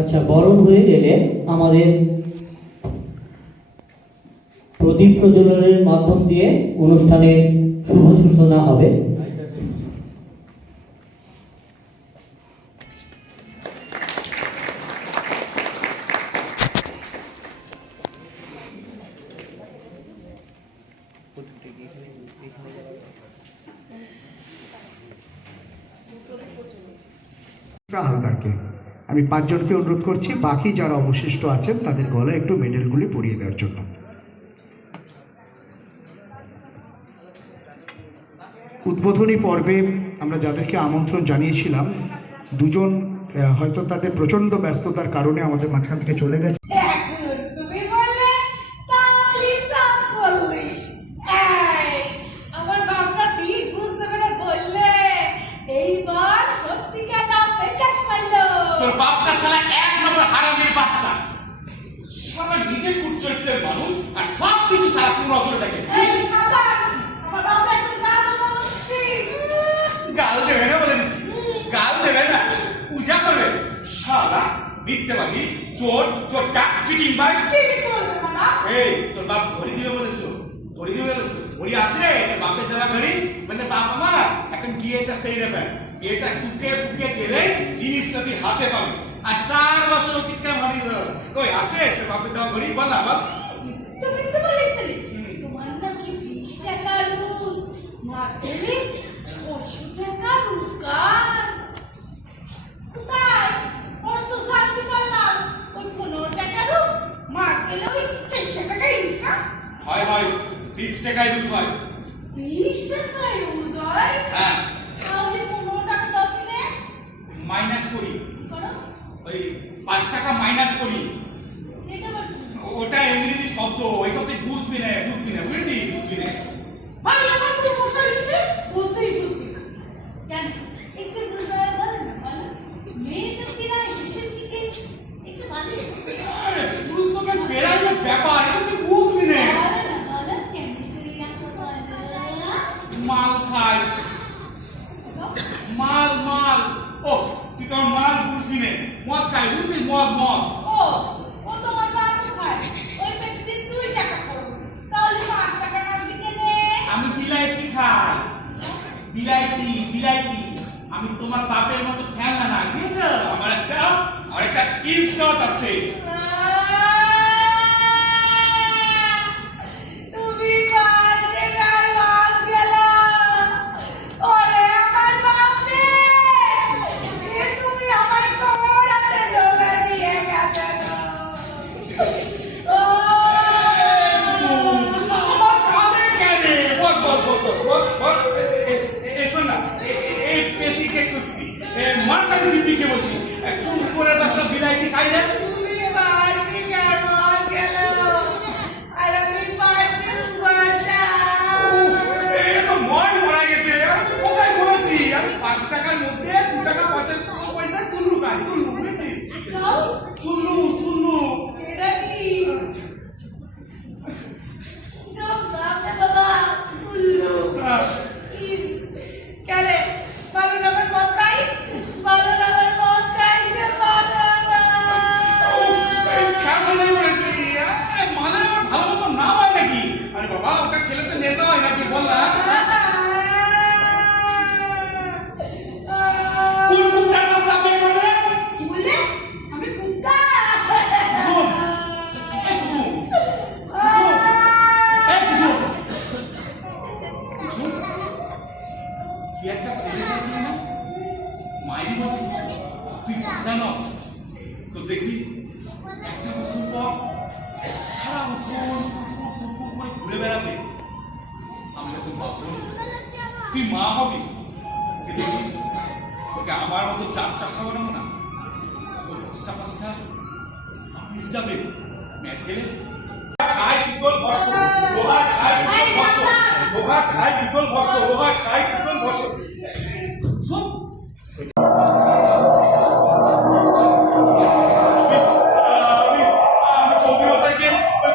আচ্ছা, বরণ হয়ে গেলে আমাদের প্রদীপ প্রজ্বলনের মাধ্যম দিয়ে অনুষ্ঠানের শুভ সূচনা হবে। হালদারকে আমি 5 জনকে অনুরোধ করছি, বাকি যারা অবশিষ্ট আছেন তাদের গলায় একটু মেডেলগুলি পরিয়ে দেওয়ার জন্য। উদ্বোধনী পর্বে আমরা যাদেরকে আমন্ত্রণ জানিয়েছিলাম, 2 জন হয়তো তাদের প্রচণ্ড ব্যস্ততার কারণে আমাদের মাঝখান থেকে চলে গেছে। মানুষ আর সব কিছু সারা পুরো নজরে থাকে। গাল দেবে না বলে দিচ্ছি, গাল দেবে না, পূজা করবে। শালা মিথ্যাবাদী, চোর, চোরটা, চিটিং বাজ। এই তোর বাপ ঘড়ি দিবে বলেছো, ঘড়ি দিবে বলেছো, ঘড়ি আছে তোর বাপের দেওয়া ঘড়ি। মানে বাপ আমার এখন বিয়েটা সেই নেবে, বিয়েটা কুকে কুকে গেলে জিনিসটা তুই হাতে পাবে। আর 4 বছর অতিক্রম হারি কই আছে তোর বাপের দেওয়া ঘড়ি? বল না বাপ। তুমি তো বলেছিলে তোমার নাকি 20 টাকা রোজ, মাসে 80 টাকা রোজগার। কোথায় ওর তো শান্তি পারলাম, ওই 15 টাকা রোজ, মাস গেলে ওই 400 টাকা ইনকাম হয়। হয় 20 টাকায় রোজ হয়। 20 টাকায় রোজ হয়? হ্যাঁ। তাহলে 15 টাকা দাও কিনে মাইনাস করি, করো ওই 5 টাকা মাইনাস করি। সেটা বল। ওটা ইংরেজি শব্দ, ওই শব্দ বুঝবি না, বুঝবি না, বুঝলি? বুঝবি না। ভাই আমার তো মশাই দিতে বলতেই বুঝবি না কেন? একটু বুঝায় বল না, বল। মেয়েটা কিনা হিসেব দিকে একটু বাজে। আরে পুরুষ তোকে বেড়াইলে ব্যাপার, এটা তুই বুঝবি না। বলে না, বলে কেন শরীর এত বলে? মাল খাই, মাল মাল। ও তুই তো মাল বুঝবি না, মদ খাই, বুঝলি? মদ মদ। ও ও তো আমার বাবা খায়, ওই ব্যক্তি 2 টাকা করো, তাহলে 5 টাকা না দিকে নে। আমি বিলাইতি খাই, বিলাইতি বিলাইতি। আমি তোমার বাপের মতো খেলনা না, বুঝেছ? আমার একটা ইজ্জত আছে। তুমি বাজে গাল মাল গেলা, ওরে আমার বাপ রে, তুমি আমার কোমরাতে জোড়া দিয়ে গেছে গো। ও আমার কাঁদে কেন? বস বস বস বস বস। শোন না, এই পেটিকে কুস্তি মাথা দিপিকে বলছি, চুপ করে বাসা বিলাইতি খাই না। তুমি বাজে না ইস, কেলে ভালো নামের বদলাই, ভালো নামের বদলাই রে ভালো না। ফ্যাশনে পড়েছি মানে আমার ভালো মতো না হয় নাকি? আরে বাবা ওটা খেলে তো নেশা হয় নাকি বল না? কোন কুত্তার বাচ্চা বের করবে? কি বললে? আমি কুত্তা? কুসুম, এই কুসুম, কুসুম, এই কুসুম, কুসুম, কি একটা ছেলে আছে না? মাইরি বলছে কুসুম, তুই জানোস? তো দেখবি একটা বছর পর সারা উঠোন কুকুর করে ঘুরে বেড়াবে। আমি যখন ভাববো তুই মা হবি, ওকে দেখবি ওকে আমার মতো চার চাষা বানাবো না, ওর পাঁচটা পাঁচটা অফিস যাবে ম্যাচ খেলে। ছাই পিতল বর্ষ, লোহা ছাই পিতল বর্ষ, লোহা ছাই পিতল বর্ষ, লোহা ছাই পিতল বর্ষ। শোন চৌধুরী মশাইকে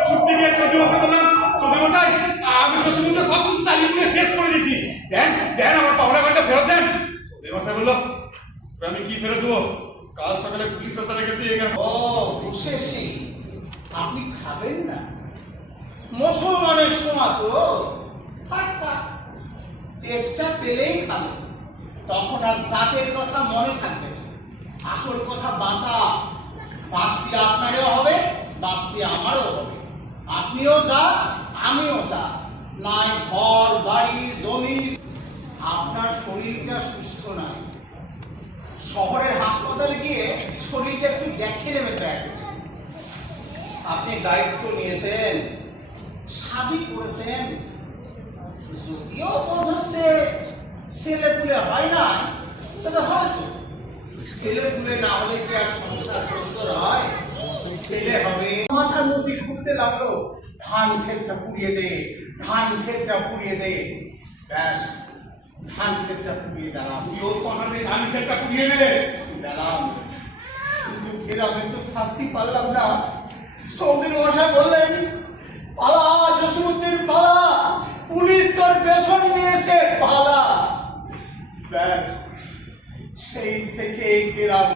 ছুটতে গিয়ে চৌধুরী মশাই বললাম, চৌধুরী মশাই আমি তো সমুদ্র সব কিছু তালিম করে শেষ করে দিয়েছি, দেন দেন আমার পাওনা ঘন্টা ফেরত দেন। চৌধুরী মশাই বললো আমি কি ফেরত দেবো, কাল সকালে পুলিশ আসা রেখে দিয়ে গেল। ও বুঝেছি, আপনি খাবেন না, মুসলমানের সময় তো থাক থাক, তেষ্টা পেলেই খাবেন, তখন আর জাতের কথা মনে থাকবে না, আসল কথা বাঁচা, বাঁচতে আপনারও হবে, বাঁচতে আমারও হবে, আপনিও যা আমিও তা, নাই ঘর বাড়ি জমি, আপনার শরীরটা সুস্থ নাই, শহরের হাসপাতালে গিয়ে শরীরটা একটু দেখে নেবে দেখ, আপনি দায়িত্ব নিয়েছেন, শাদি করেছেন, যদিও বোধ হচ্ছে ছেলে পুলে হয় না, তবে হয়তো ছেলে পুলে না হলে কি আর সংসার সুন্দর হয়? ছেলে হবে। মাথার মধ্যে ঘুরতে লাগলো, ধান ক্ষেতটা পুড়িয়ে দে, ধান ক্ষেতটা পুড়িয়ে দে, ব্যাস ধান ক্ষেতটা পুড়িয়ে দিলাম, ওর কথা নেই, ধান খেতটা পুড়িয়ে দেবে। দিলাম, কিন্তু গ্রামে তো থাকতে পারলাম না। সৌদির মশাই বললেন পালা জসিমুদ্দিন পালা, পুলিশ তোর পেছন নিয়েছে পালা, ব্যাস সেই থেকে গ্রাম